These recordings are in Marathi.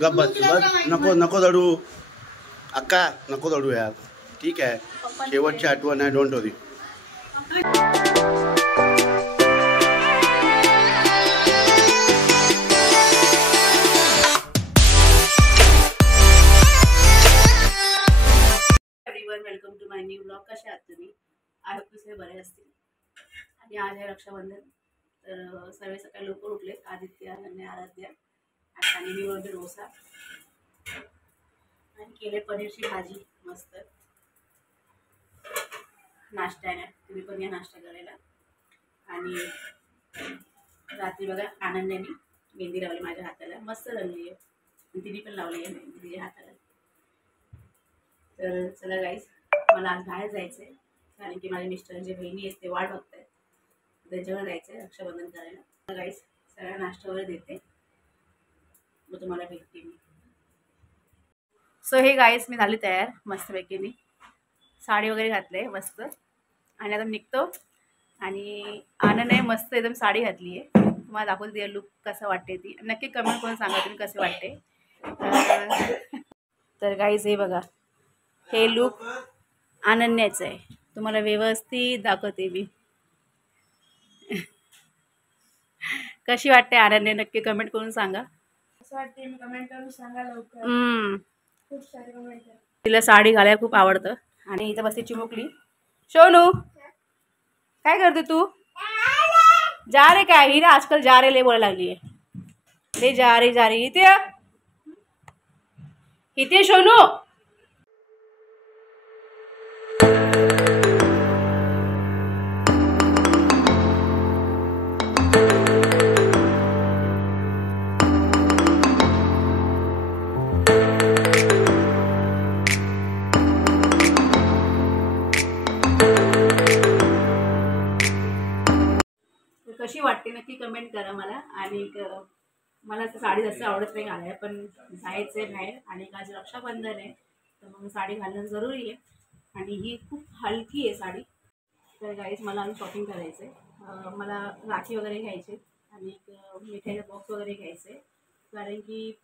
गप बस नको नको रडू अक्का, नको रडू यार, ठीक आहे, शेवटची आठवण आहे, don't worry. Welcome to my new blog. कशा आहात तुम्ही? आय होप तुम्ही बरे असतील. आणि आज आहे रक्षाबंधन, तर सर्व सकाळी लवकर उठले. आदित्य, अनन्या, आराध्या आणि मी वगैरे डोसा आणि केले पनीरची भाजी मस्त. नाश्ता आहे, तुम्ही पण या नाश्ता करायला. आणि रात्री बघा अनन्याने मेहंदी लावली माझ्या हाताला, मस्त लावली आहे. आणि तिने पण लावली आहे मेहंदी तिच्या हाताला. तर चला गाईज, मला आज बाहेर जायचं आहे, कारण की माझ्या मिस्टरांचे बहिणी आहेत ते वाट बघत आहेत, त्यांच्यावर जायचं आहे रक्षाबंधन करायला. गाईज सगळ्या नाश्ता वगैरे देते, मग तुम्हाला भेटते मी. सो हे गाईज मी झाली तयार मस्तपैकी, मी साडी वगैरे घातले मस्त आणि आता निघतो. आणि आनंदने मस्त एकदम साडी घातली आहे, तुम्हाला दाखवते लुक कसं वाटते ती. नक्की कमेंट करून सांगा तुम्ही कसे वाटते. तर गाईज हे बघा, हे लुक अनन्याचं आहे, तुम्हाला व्यवस्थित दाखवते मी. कशी वाटते अनन्या, नक्की कमेंट करून सांगा. असं वाटते, मी कमेंट करून सांगा लवकर. खूप सारे कमेंट. तिला साडी घालायला खूप आवडतं. आणि इथं बसते चिमुकली. सोनू काय करते तू? जा रे. काय ही ना आजकाल जा रे लय बोलायला लागली आहे. रे जा रे जा रे. इथे इथे सोनू. कशी वाटते नक्की कमेंट करा मला. आणि मला तर साडी जास्त आवडत नाही घालायला, पण जायचं आहे बाहेर आणि आज रक्षाबंधन आहे, तर मग साडी घालणं जरुरी आहे. आणि ही खूप हलकी आहे साडी. तर गाईज मला अजून शॉपिंग करायचं आहे. मला राखी वगैरे घ्यायचे आणि मिठाईचा बॉक्स वगैरे घ्यायचं आहे, कारण की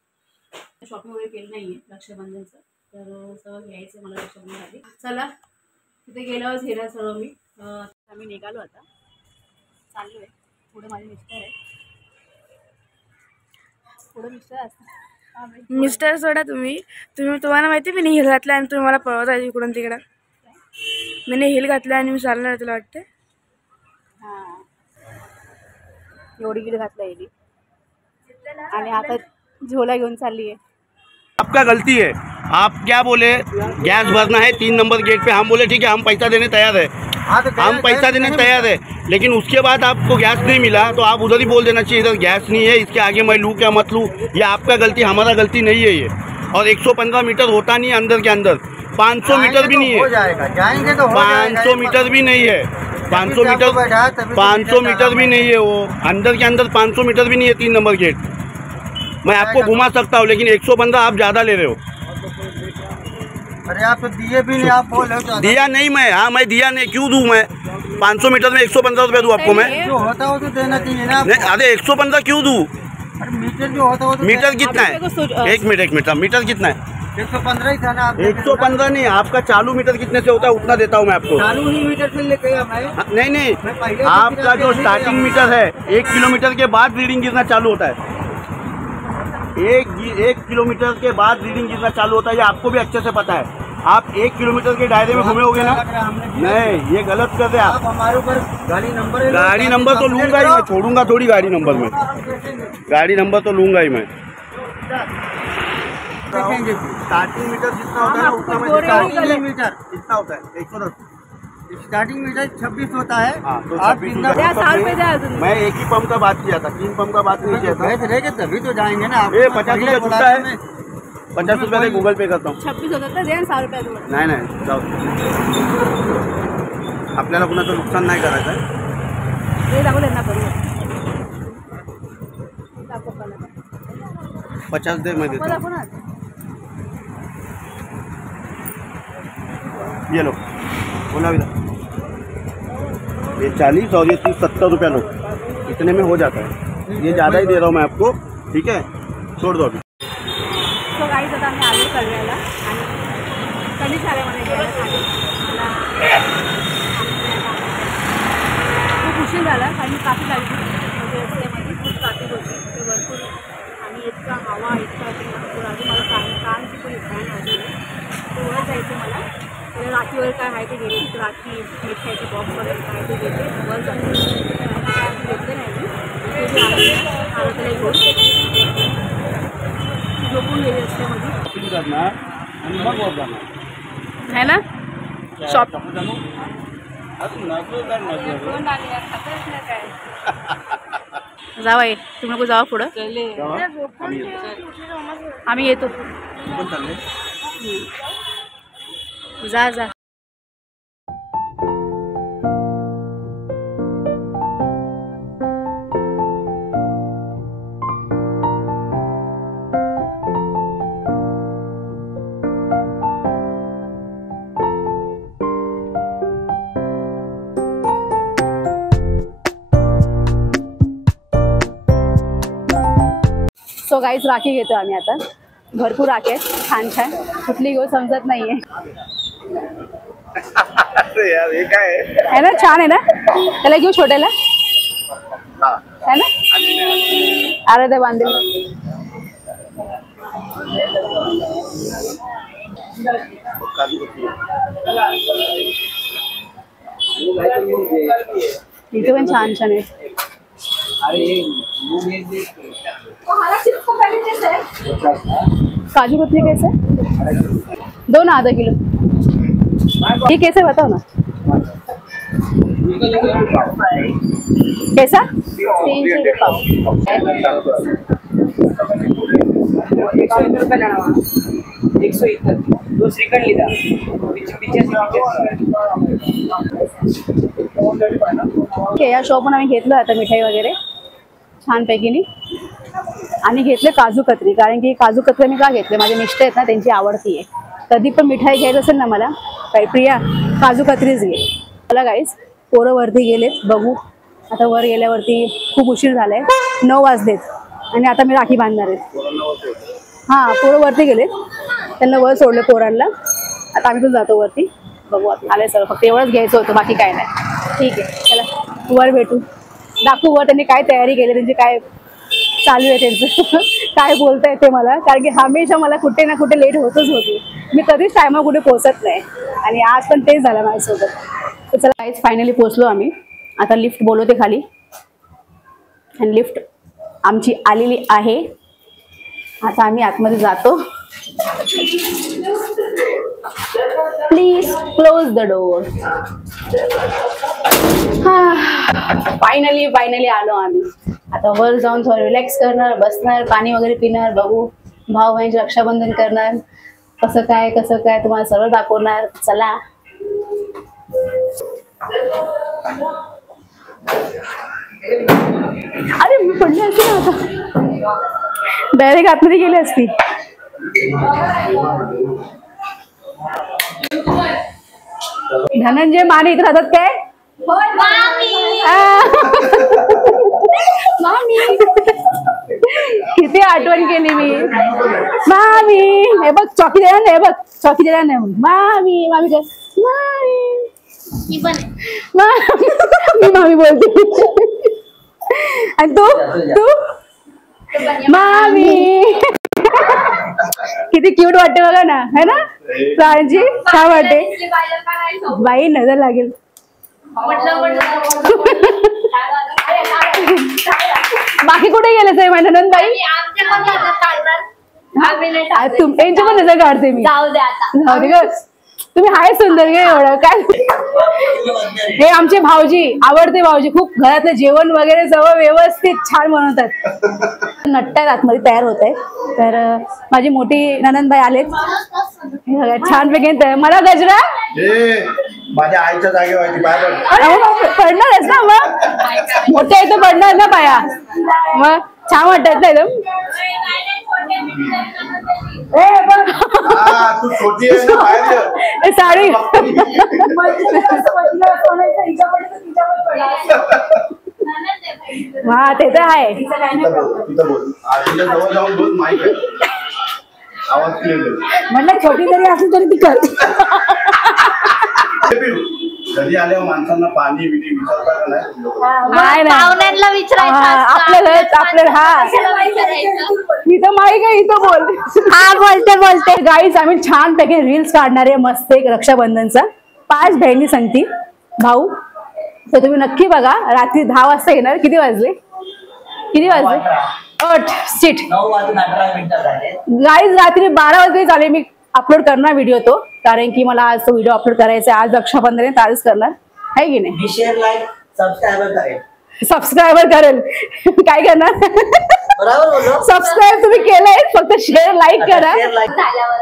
शॉपिंग वगैरे केलं नाही आहे रक्षाबंधनचं, तर सगळं घ्यायचं आहे मला रक्षाबंधनसाठी. चला तिथे गेल्यावर घेणार सर्व मी. आम्ही निघालो, आता चाललो आहे. पुढे माझे मिस्टर आहे, पुढे मिस्टर असतात. मिस्टर सोडा, तुम्हाला माहिती मी हिल घातला आणि तुम्ही मला पळवत आहे इकडून तिकडं. मी हिल घातला आणि मी चालणार, तुला वाटते? हां, एवढी हिल घातला येईल आणि आता झोला घेऊन चालली आहे. आपका गलती है, आप क्या बोले गैस भरना है 3 नंबर गेट पे, हम बोले ठीक है हम पैसा देने तैयार है, हम पैसा देने तैयार है, लेकिन उसके बाद आपको गैस नहीं मिला तो आप उधर ही बोल देना चाहिए इधर गैस नहीं है, इसके आगे मैं लूँ क्या मत लूँ. ये आपका गलती, हमारा गलती नहीं है ये. और 115 मीटर होता नहीं है अंदर के अंदर, 500 मीटर भी नहीं है, जाएंगे तो 500 मीटर भी नहीं है, 500 मीटर भी नहीं है वो अंदर के अंदर, 500 मीटर भी नहीं है 3 नंबर गेट. मैं आपको घुमा सकता हूँ, लेकिन 115 आप ज़्यादा ले रहे हो. अरे आप तो दिए भी नहीं, आप बोल रहे हो दिया नहीं मैं. हाँ मैं दिया नहीं, क्यों दूँ मैं? 500 मीटर में 115 रुपये दूँ आपको मैं? जो होता हो तो देना चाहिए ना. नहीं, अरे 115 क्यों दूँ? अरे मीटर जो होता हो तो मीटर कितना है? एक मिनट मीटर कितना है? 115 ही था ना. 115 नहीं, आपका चालू मीटर कितने से होता है उतना देता हूँ मैं आपको. चालू ही मीटर से लेके मैं नहीं, आपका जो स्टार्टिंग मीटर है 1 किलोमीटर के बाद रीडिंग गिरना चालू होता है. 1 किलोमीटर के बाद रीडिंग गिरना चालू होता है, ये आपको भी अच्छे से पता है. आप 1 किलोमीटर के दायरे में घूमे होगे ना. नहीं, ये गलत कर रहे हैं आप. हमारे ऊपर गाड़ी नंबर तो लूंगा ही मैं, छोड़ूंगा थोड़ी गाड़ी नंबर में. गाड़ी नंबर तो लूंगा ही मैं. स्टार्टिंग मीटर जितना होता है उतना मीटर कितना होता है? 110. स्टार्टिंग मीटर 26 होता है. तो आप 26 मैं एक ही पंप का बात किया था, 3 पंप का बात नहीं किया था. रहेंगे तभी तो जाएंगे ना. 50 रुपया छुट्टा है, 50 रुपये गूगल पे करता हूँ. 26 होता तर 100 रुपये. नाही जाऊ, आपल्याला कुणाचं नुकसान नाही करायचं आहे. 50 दे मैं देता हूँ. ये लो बोला, ये 40 और ये 30, 70 रुपया लो. इतने में हो जाता है, ये ज़्यादा ही दे रहा हूँ मैं आपको, ठीक है, छोड़ दो अभी। तो गाईज आता आम्ही आलो कळव्याला आणि कधीच आल्यामध्ये मला खूप उशीर झाला कारण ट्राफिक आली म्हणजे रस्त्यामध्ये खूप ट्राफिक होती ते भरपूर आणि इतका हवा इतका भरपूर अजून मला कामची पण इच्छा नाही तो वर जायचं मला तर राखीवर काय आहे ते घेते राखी मिठाईचे बॉक्स वगैरे काय ते घेते वर जाते घेतलं नाही मी ते आलं त्याला घेऊन झोपून गेली रस्त्यामध्ये करणार आणि मग वर जाणार है ना शॉप जावा तुम्ही नको जावा पुढं आम्ही येतो जा जा सो गाईज राखी घेतो आम्ही आता भरपूर राखी आहेत छान छान कुठली घेऊ समजत नाहीये यार हे काय है ना छान आहे ना त्याला घेऊ छोट्याला है ना अरे ते बांधेल इथे पण छान छान आहे काजू कतली कैसे दो ना आधा किलो ये कैसे बताओ ना कैसा 300 के पाव 101 दो श्रीखंड लिदा ओके या शॉपवर आम्ही घेतलं आता मिठाई वगैरे छानपैकीनी आणि घेतले काजू कतरी कारण की काजू कतरी मी का घेतले माझे मिस्टर आहेत ना त्यांची आवडती आहे कधी पण मिठाई घ्यायचं असेल ना मला काही प्रिया काजू कतरीच घे मला गाईज पोरं वरती गेलेत बघू आता वर गेल्यावरती खूप उशीर झालाय 9 वाजलेत आणि आता मी राखी बांधणार आहे हां पोरं वरती गेलेत त्यांना वर सोडलं पोरांना आता आम्ही पण जातो वरती बघू आता आले सर फक्त एवढंच घ्यायचं होतं बाकी काय नाही ठीक आहे चला वर भेटू दाखवू वर त्यांनी काय तयारी केली त्यांची काय चालू आहे त्यांचं काय बोलता येते मला कारण की हमेशा मला कुठे ना कुठे लेट होतच होती मी कधीच टायमावर कुठे पोहोचत नाही आणि आज पण तेच झालं माझ्यासोबत तर चला काहीच फायनली पोहोचलो आम्ही आता लिफ्ट बोलवते खाली आणि लिफ्ट आमची आलेली आहे आता आम्ही आतमध्ये जातो please close the door finally आलो आम्ही आता वर जाऊन थोडं रिलॅक्स करणार बसणार पाणी वगैरे पिणार बघू भाऊ बहिणीचे रक्षाबंधन करणार कसं काय तुम्हाला सर्व दाखवणार चला अरे मी पडली असती ना आता डायरेक्ट आतमध्ये गेली असती धनंजय माने इथे राहतात काय मामी किती आठवण केली मी मामी हे बघ चौकी द्यायला नाही बघ चौकी द्यायला नाही मामी मामी काय मामी मामी बोलते आणि तू मामी किती क्यूट वाटते बघा ना है ना प्रांजी काय वाटते बाई नजर लागेल बाकी कुठे गेले साहेब माझ्या नंदबाई त्यांची पण नजर काढते मी जाऊ दे ग तुम्ही हाय सुंदर गे एवढं काय हे आमचे भाऊजी आवडते भाऊजी खूप घरातलं जेवण वगैरे सगळं व्यवस्थित छान बनवतात नट्ट्यात आतमध्ये तयार होत आहे तर माझी मोठी ननंदबाई आलेत छान पैकी मला गजरा माझ्या आईच्या जागे पडणारच ना मग मोठ्या इथं पडणार ना पाया मग छान वाटत ना एकदम साडी हा ते तर आहे. तिथं बोल जवळ जाऊन बोल माईक आहे. आवाज क्लिअर कर. म्हणलं छोटी जरी असली तरी ती कर. घरी आल्यावर माणसांना पाणी बिणी विचारता का नाही? नाही पाहुण्यांना विचारायचं आपल्या घरात आपल्या हा इथं माईक आहे इथं बोल. हा बोलते गाईज आम्ही छान पैकी रील्स काढणार आहे मस्त एक रक्षाबंधनचा. 5 बहिणी सांगती भाऊ, तर तुम्ही नक्की बघा. रात्री 10 वाजता येणार. किती वाजले? 8 सीट. 9 वाजून 18 मिनिटं झाले. गाईज रात्री 12 वाजता चालेल. मी अपलोड करणार व्हिडिओ तो, कारण की मला आज तो व्हिडिओ अपलोड करायचा आहे. आज रक्षाबंधन आहे, आजच करणार आहे की नाही. शेअर लाईक सबस्क्रायबर करेल. काय करणार? बरोबर बोललो. सबस्क्राईब तुम्ही केलंय, फक्त शेअर लाईक करा.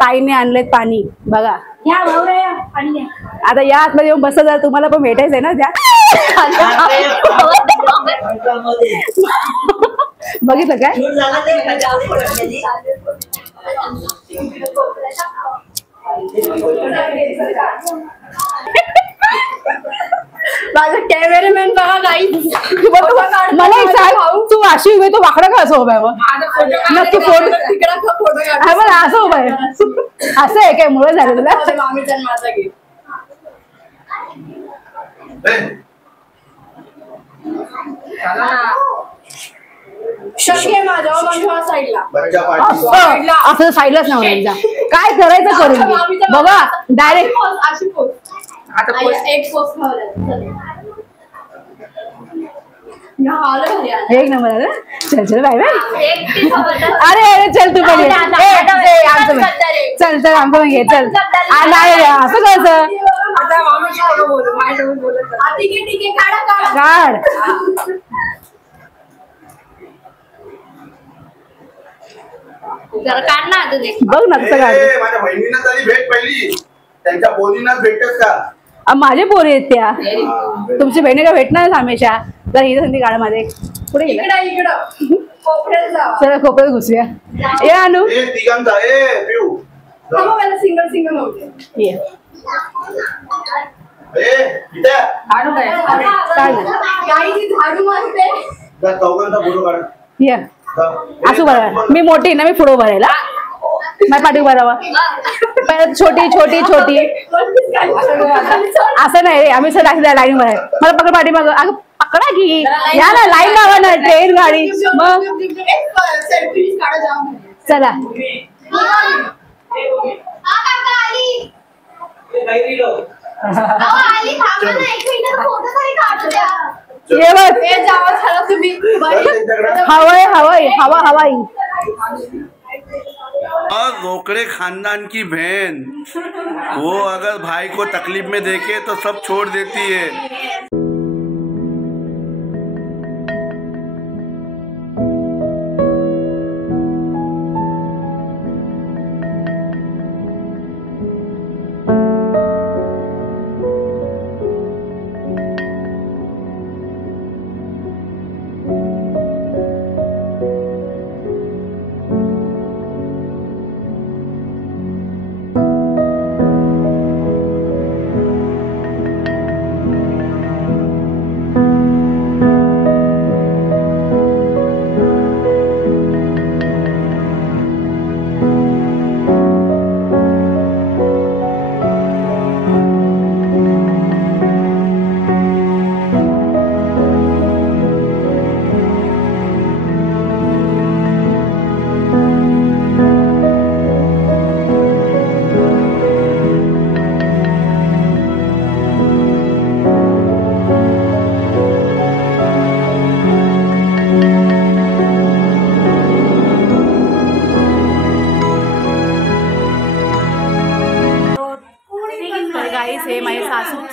ताईने आणलेत पाणी बघा. आता या आतमध्ये येऊन बसा, जर तुम्हाला पण भेटायचंय ना त्या. बघितलं काय? माझा कॅमेरामॅन बघा गाई. मला एक सांग, तू अशी उभी, तो वाकडा का असं उभा आहे? मग नक्की फोटो असं उभा आहे. असं आहे काय? मुळे झालं तुला? असं साईडलाच नाही एकदा. काय करायचं करून बघा डायरेक्ट. एक नंबर आलं. चल चल बाय बाय. अरे चल तू पण चल चल आमचं पण घे चल. नाही असं कसं काढ. बघ ना कसं काढ. माझ्या बहिणींना तरी भेट पहिली, त्यांच्या बोलींनाच भेटतेस का? माझे पोरी आहेत त्या. तुमची बहिणी का भेटणार हमेशा. जर ही संधी काढ माझे पुढे चला कोपऱ्यात घुसूया. ये अनु तिघांचा सिंगल सिंगल होते. चौघांचा फोटो काढ. ये असू बघा. मी मोठी ना, मी पुढं भरायला माझ्या पाठी भरावा. परत छोटी छोटी छोटी असं नाही. आम्ही सर दाखवल्या लाईन भराय. मला पकड पाठी मग पकडा की या ना लाईन लावा ना. ट्रेन गाडी मग चला. ये बघ हवाई हवाई हवा हवाई. और रोकड़े खानदान की बहन, वो अगर भाई को तकलीफ में देखे तो सब छोड़ देती है.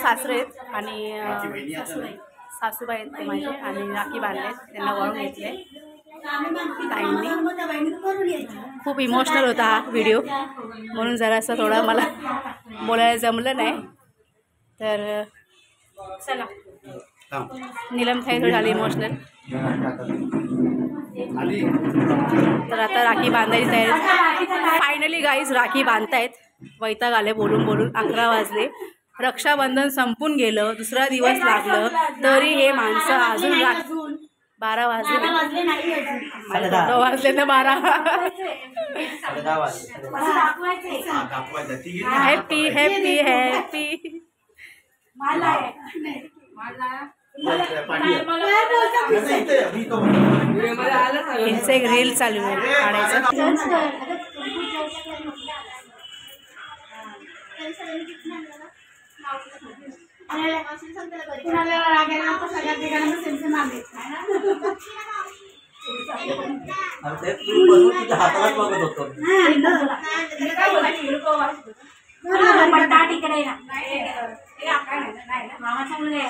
सासरे आहेत आणि सासूबाई आहेत ते माझे. आणि राखी बांधले, त्यांना वळून घेतले ताईंनी. खूप इमोशनल होता हा व्हिडिओ, म्हणून जरासं थोडं मला बोलायला जमलं नाही. तर चला नीलम थाई थोडी झाली इमोशनल. तर आता राखी बांधायची तयारी. फायनली गाईज राखी बांधतायत. वैताग आले बोलून बोलून. 11 वाजले रक्षाबंधन संपून गेलं, दुसरा दिवस लागलं तरी हे माणसं अजून 12 वाजले नाही अजून. 9 वाजले तर 12. Happy happy happy. यांचं एक रील चालू आहे काढायचं. हातालाच बघत होतो. मामाच्या मुले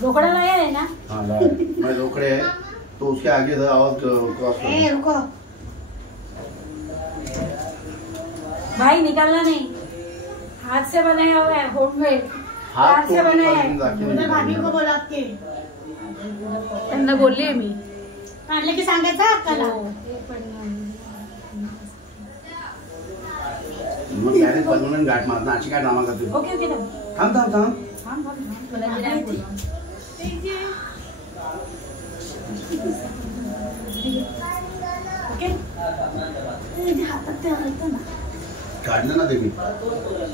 रोकड़ा लाया है ना? हाँ लाया, मैं रोकड़े है तो उसके आगे से आवाज क्रॉस रुको भाई निकालना नहीं, हाथ से बनाया हुआ है, होममेड हाथ से बनाया है. उधर भाभी को बोला के त्यांना बोलली आहे मी. आणलं की सांगायचं अक्काला. मग डायरेक्ट बनवून गाठ मारना अशी काय ड्रामा करते. ओके ओके थांब थांब थांब. काढलं ना ते मी.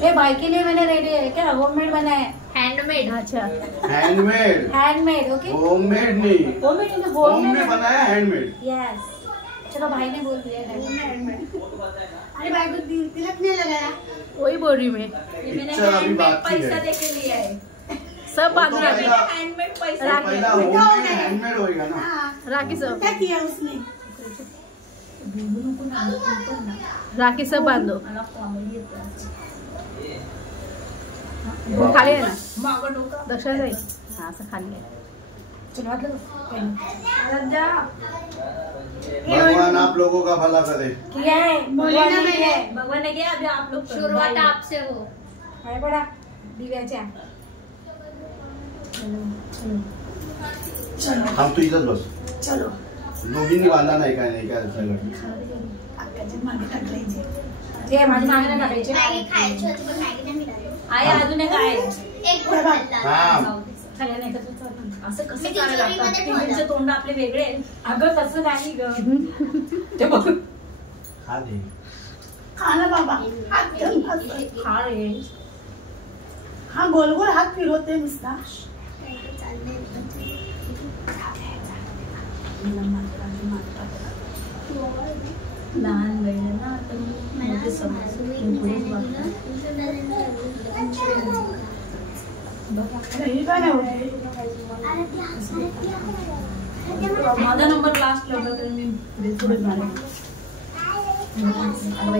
ये भाई के लिए मैंने रेडी है क्या? होममेड बनाया है. हैंडमेड. अच्छा हैंडमेड. हैंडमेड. ओके होममेड नहीं, होममेड इन द होम में बनाया हैंडमेड. यस. चलो भाई ने बोल दिया हैंडमेड. अरे भाई को तिलक नहीं लगाया. वही बोल रही मैं. पिक्चर अभी बाकी है. पैसा देके लिया है. सब बाजू में हैंडमेड पैसा. पहला होममेड हैंडमेड होएगा ना. राखी सब क्या किया उसने? राखी सब बांधो. खाली आहे ना दक्षिण जाईल. हा असं खाली आहे. भगवान आप लोगों का भला करे. किया है बोले ना मैंने. भगवान ने किया. अभी आप लोग शुरुआत आपसे हो. काय बडा दिव्याच्या. हम तू इथंच बस. चलो दोघींनी बांधा नाही काय नाही काय सगळं. अक्काच्या मागे टाकलायचे. हे माझ्या मागेला टाकायचे. मॅगी खायची होती पण मॅगी नाही मिळाली. आहे अजून एक आहे. एक पण खाल्ला. हा सगळ्यांना एकत्र चालतं. असं कसं मी करायला लागतं? तिजोरीमध्ये तिघींचे ठेवलं. तोंड आपले वेगळे आहेत. अगं तसं नाही ग. ते बघ खा दे. खा ना बाबा. हात घेऊन असं. खा रे. हा गोल गोल हात फिरवते नुसता. लहान बहिण ना आता मोठे समज माझा नंबर लास्ट लावला तर मी पुढे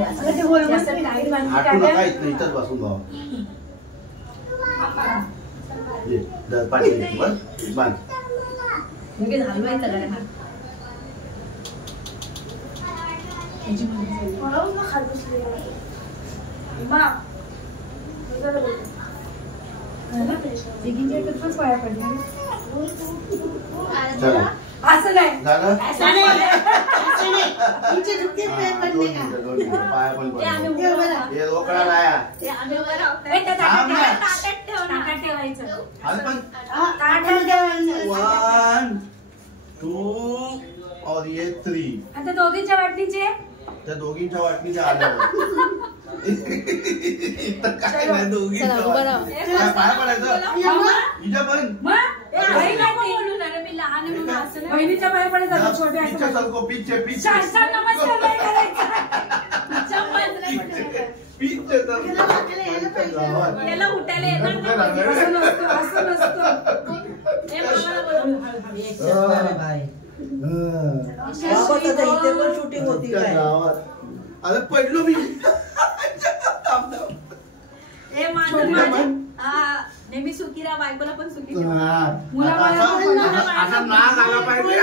आठवू नका इथं इथंच बसून भाऊ. ये पाठी बस बांध. लगेच हलवायचं का हा. चला असं नाही. झालं. नीचे झुकते पैर पडने का. पाया पण पडले. हे रोकडा लाया. ताटात ठेवायचं. अरे पण ताटात ठेवायचं. 1 2 और ये 3. आता दोघींच्या वाटणीचे. त्या दोघींच्या वाटणीच्या आल्यावर इथं काय नाही दोघींच्या वाटणी. काय पाया पडायचं इथं पण. बहिणीच्या पाया पडायचं. छोट्या पीछे सबको पीछे पीछे नमस्कार नाही करायचं. पीछे याला उठायला येणार नाही. असं नसतं, असं नसतं. हे मला बोला. इथे पण शूटिंग होती काय? अरे पडलो मी. हे माझं नेहमी सुखी राहा, बायकोला पण सुखी ठेवा. असं नाक आला पाहिजे.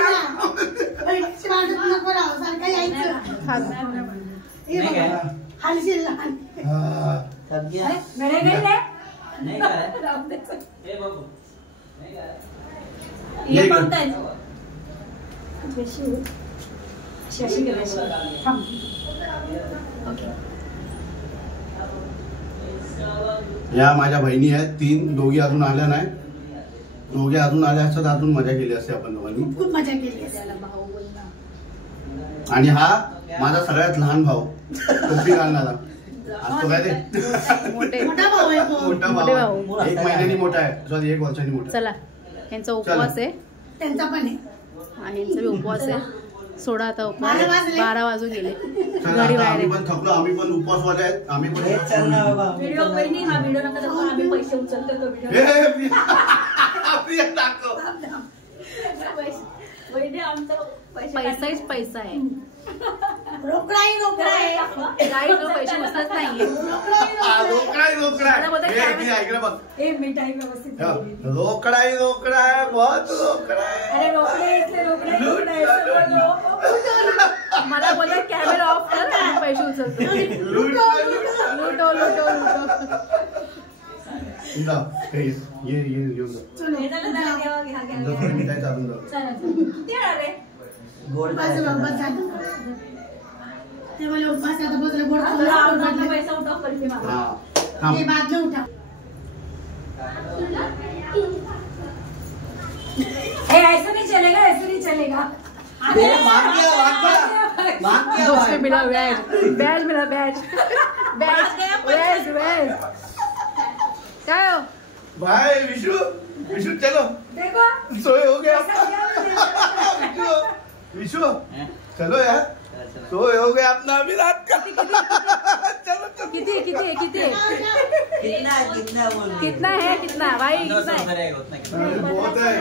हे कोणतं या माझ्या बहिणी आहेत 3, दोघी अजून आल्या नाही. दोघे अजून आल्या असतात अजून मजा केली असते आपण दोघांनी. खूप मजा केली असते. आणि हा माझा सगळ्यात लहान भाऊ टोपी घालणारा. असतो काय ते मोठा भाऊ आहे तो. मोठा मोठे भाऊ भाऊ. 1 महिन्यानी मोठा आहे, सॉरी 1 वर्षांनी मोठा. चला यांचा उपवास आहे त्यांचा पण आहे. आणि यांचा बी उपवास आहे. सोडा आता उपवास. 12 वाजले. 12 वाजून गेले. चला, घरी आता बाहेर आम्ही आहे. पण थकलो, आम्ही पण उपवासवाले आहेत. आम्ही पण व्हिडिओ बहिणी हा व्हिडिओ नका दाखवू, आम्ही पैसे उचलतो तो व्हिडिओ. हे, प्रिया दाखव. वहिनी आमचा पैसाच पैसा आहे. रोकडाही रोकडा आहे. काही लोक पैसे बसत नाहीये. रोकडाय हे मी ऐकलं बघ. हे मिठाई व्यवस्थित ठेवली. रोकडाय बहुत रोकडाय. अरे रोकडे इथले रोकडे रोकडे मला बोलतात कॅमेरा ऑफ कर आणि पैसे उचलतो. लुटो लुटो लुटो. ये घेऊन जा. मिठाई चालून जा. बस झालं. ते मला उपवास आता बसले गोड खाल्लं. पैसा उठाव पडते मला. हा थांब. हे बादलं उठा. ऐसा नहीं चलेगा, ऐसा नहीं चलेगा. दोस्त मिला बैज मिला बैज क्या हो भाई विशु चलो देखो सोए हो गया. विशु चलो यार, सोए हो गया अपना अभी रात का. चलो चलो. किती किती किती कितना है कितना भाई कितना है? बहुत है,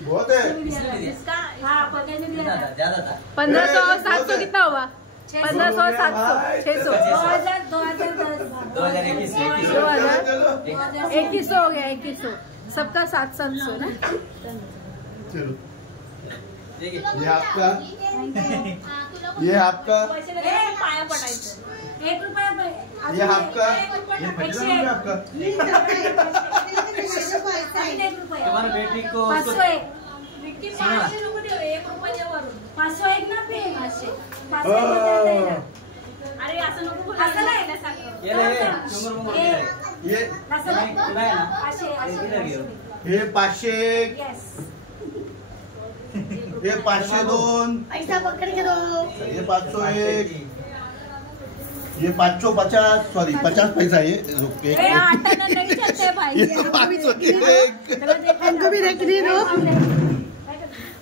बहुत है. हाँ पकड़ने दिया था. 1500 700 कितना हुआ? 1500 700 600 2100 हो गया. 2100 सबका 700 ना. चलो ये आपका, ये आपका, पाया पडायचं. 1 रुपया. ये आपका, ये 50 आपका. 1 रुपया. तुम्हारा बेटी को 501. 500 नको देऊ, 1 रुपयावरून 501 ना पे. 500 अरे असं नको बोलू. असं नाही ना सांग. ये ले चुंगर मुंगर ले. ये असं नाही. तुला आहे ना असे हे 500, येस. हे 502, पैसा पकड़ के दो. ये 501, ये 550, सॉरी 50 पैसा ये रुक के. ए आटाना नहीं चलते भाई. ये 501. हमको भी रख दे दो.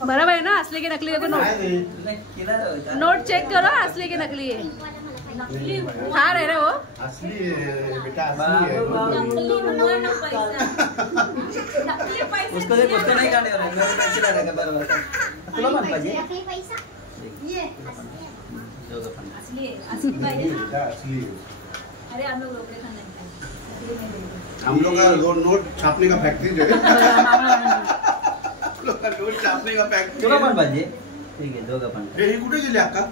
बराबर है ना. असली की नकली देखो नोट. तुला केला होता. नोट चेक करो असली की नकली है. हाँ रह रहे हो असली है बेटा, असली है. नकली म्हणून ना पैसा. नकली पैसा. उसको देख, उसको नहीं काटने वाला. मेरे को चिल्ला रहा है बराबर. तुला पण पाहिजे. ये दोघं पण. असली है, असली पाहिजे ना. बेटा असली है. अरे हम लोग रोकड़े खाना है. हम लोग का नोट छापने का फैक्ट्री है. हम लोग का नोट छापने का फैक्ट्री तुला पण है. पाहिजे. ठीक आहे दोघं पण. हे कुठे गेले अक्का?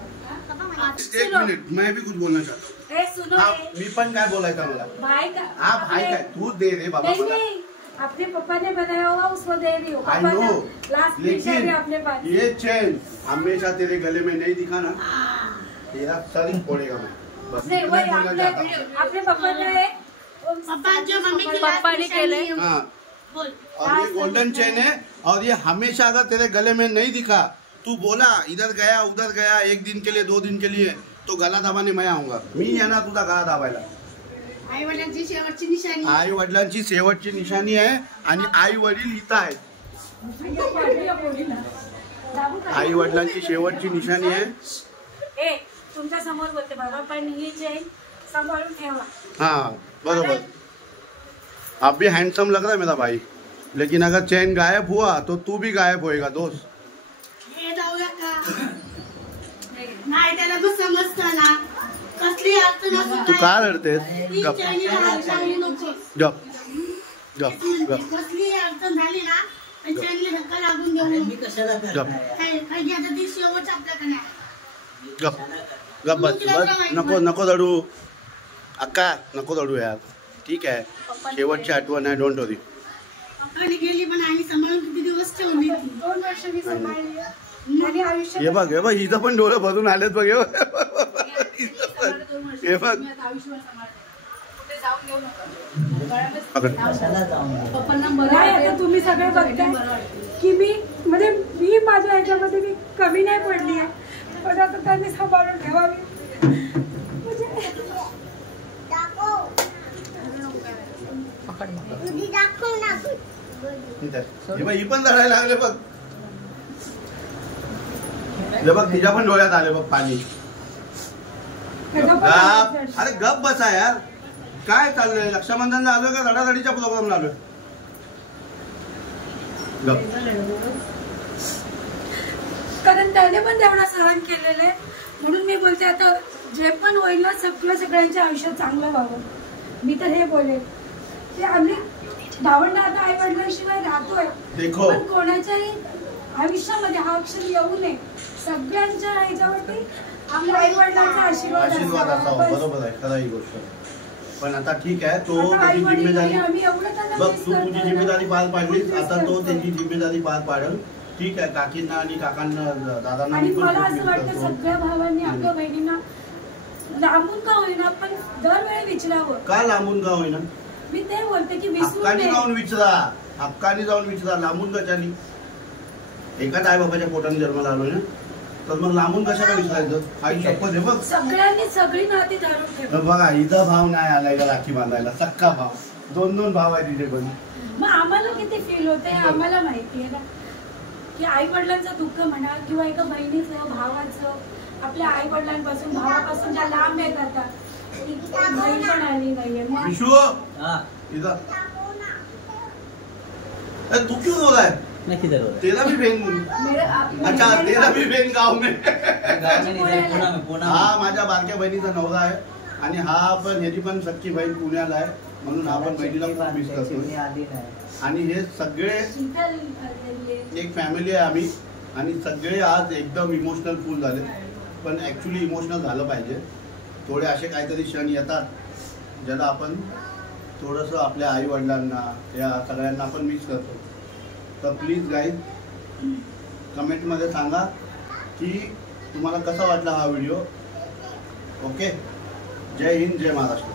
1 मिनिट, मैं भी कुछ बोलना चाहता हूँ. ए सुनो हाँ, ए, मी पण काय बोलायचं मला. भाई का हाँ भाई काय तू दे रे बाबा नहीं मला. नहीं, अपने पापा ने बनाया होगा उसको दे रही हो. आई पापा नो, का लास्ट निशान है अपने पास. लेकिन ये चैन हमेशा तेरे गले में नहीं दिखा ना, तेरा सर ही फोड़ेगा मैं. बस नहीं इतना वही बोलना चाहता हूँ. अपने पापा ने पापा जो मम्मी की पापा ने केले. हाँ, बोल. और ये गोल्डन चेन है और ये हमेशा अगर तेरे गले में नहीं दिखा, तू बोला इधर गया उधर गया 1 दिन के लिए 2 दिन के लिए, तो गला दाबाने मैं आऊंगा. मी येणार तुझा गळा दाबायला. आई वडिलांची शेवटची निशाणी. आई वडिलांची शेवटची निशाणी आहे आणि आई वडील इथं आहेत. आई वडिलांची शेवटची निशाणी आहे. ए तुमच्या समोर बोलते बाबा पण ही चेन सांभाळून ठेवा. हा बरोबर। आप भी हैंडसम लग रहा है मेरा भाई, लेकिन अगर चैन गायब हुआ तो तू भी गायब होएगा दोस्त। हे जाऊया का नाही त्याला तू समजता ना कसली अडचण असं तू का रडतेस? ती गप चैनी लागली नको गप गप गप कसली अडचण झाली ना आणि चैनीला धक्का लागून देऊ मी कशाला गप काय काय की आता ती शेवट आपल्याकडे आहे गप गप बस बस, नको नको रडू अक्का, नको रडू यार, ठीक आहे, शेवटची आठवण आहे, डोंट वरी। पप्पाने गेली पण आणि सांभाळून किती दिवस ठेवली ती 2 वर्ष मी सांभाळली आणि आयुष्य हे बघ हिचं पण डोळे भरून आलेत बघ, हे बघ कशाला जाऊन नाही आता तुम्ही सगळे बघताय की मी म्हणजे मी माझ्या ह्याच्यामध्ये मी कमी नाही पडली आहे, पण आता त्यांनी सांभाळून ठेवावी ही पण रडायला लागले बघ, हे बघ तिच्या पण डोळ्यात आले बघ पाणी। गप, अरे गप बसा यार, काय चाललंय? रक्षाबंधनला आलोय का रडारडीच्या प्रोग्रामला आलोय? गप, कारण त्याने पण तेवढा सहन केलेलं आहे, म्हणून मी बोलते आता जे पण होईल ना सगळ्यांच्या आयुष्यात चांगलं व्हावं। मी तर हे बोलेल की आम्ही भावंड आता आई वडिलांशिवाय राहतोय, देखो पण कोणाच्याही आयुष्यामध्ये हा अक्षर येऊ नये, सगळ्यांच्या ह्याच्यावरती आपल्या आई वडिलांचा आशीर्वाद आशीर्वाद असावा, असावा। बरोबर आहे, खरं ही गोष्ट। पण आता ठीक आहे, तो आता त्याची आई-वडील जिम्मेदारी नाही, आम्ही एवढं त्यांना बघ, miss तू तुझी करतोय. जिम्मेदारी पार पाडलीस, miss आता तो करतोय. त्याची जिम्मेदारी पार पाडेल, ठीक आहे। काकींना आणि काकांना दादांना आणि मी पण मला खूप असं miss वाटतं करतो। सगळ्या भावांनी आपल्या बहिणींना लांबून का होईना पण दरवेळी विचारावं। का लांबून का होईना? मी ते बोलते की विसरू हक्कानी नये। जाऊन विचारा, हक्कानी जाऊन विचारा, लांबून कशानी? एकाच आई बाबाच्या पोटाने जन्माला आलोय ना, तर मग लांबून कशाला विचारायचं? आई शपथ आहे बघ, सगळ्यांनी सगळी नाती धरून ठेवा। बघा इथं भाव नाही आलाय का राखी बांधायला, सक्का भाव, 2-2 भाव आहे तिथे पण। मग आम्हाला किती फील होते आम्हाला माहिती आहे ना, की आई वडिलांचं दुःख म्हणा किंवा एका बहिणीचं भावाचं, आपल्या आई वडिलांपासून भावापासून ज्या लांब येत आता बहीण पण आली नाहीये। मग विशू हाँ इधर, अरे तू क्यों रो रहा है? मैं किधर हो रहा तेरा भी बहन, अच्छा तेरा भी बहन गाव में। गाव में नहीं है, पुणे में पुणे में। हा माझ्या बारक्या बहिणीचा नवरा आहे आणि हा पण ह्याची पण सख्खी बहीण पुण्याला आहे, म्हणून हा पण बहिणीला खूप मिस करतोय। आली नाही आणि हे सगळे शीतल आलेली आहे. एक फॅमिली आहे आम्ही, आणि सगळे आज एकदम इमोशनल फुल झाले, पण ॲक्च्युली इमोशनल झालं पाहिजे। थोडे असे काहीतरी क्षण येतात ज्याला आपण थोडंसं आपल्या आई वडिलांना या सगळ्यांना आपण मिस करतो। तर प्लीज गाईज कमेंटमध्ये सांगा की तुम्हाला कसा वाटला हा व्हिडिओ। ओके, जय हिंद, जय महाराष्ट्र।